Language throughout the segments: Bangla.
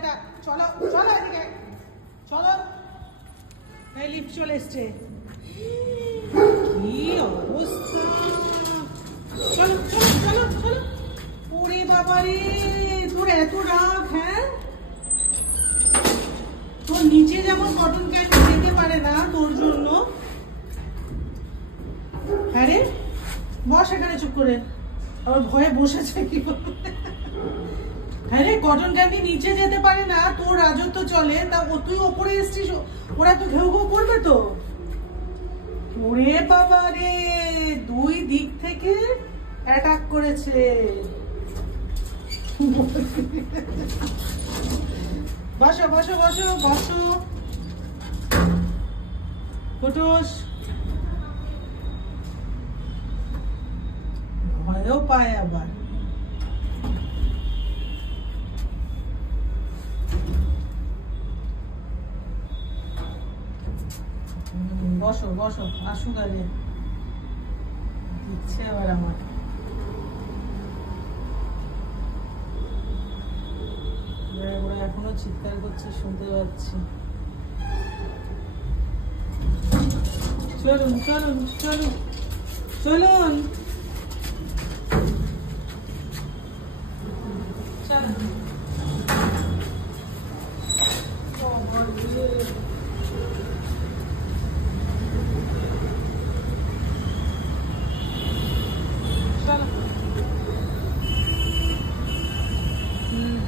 এটা চলো চলো এদিকে চলো এই লিফট চলে এসছে কি অবস্থা চলো চলো চলো চলো ওরে বাবারে তোর এত রাগ হ্যাঁ তোর নিচে যেমন কটন ক্যান্ডি যেতে পারে না তোর জন্য হ্যাঁ রে বস এখানে চুপ করে আবার ভয়ে বসেছে কি হ্যাঁ রে কটন ক্যান্ডি নিচে যেতে পারে না তোর রাজত্ব চলে তা তুই ওপরে এসছিস ওরা তো ঘেউ ঘেউ করবে তো ওরে বাবা রে দুই দিক থেকে অ্যাটাক করেছে বসো বসো বসো বসো ফটোস ভয়ও পায় আবার বসো বসো আসুক আগে দিচ্ছে আবার আমার এখনো চিৎকার করছে শুনতে পাচ্ছি চলুন চলুন চলুন চলুন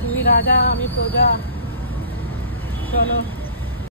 তুমি রাজা আমি প্রজা চলো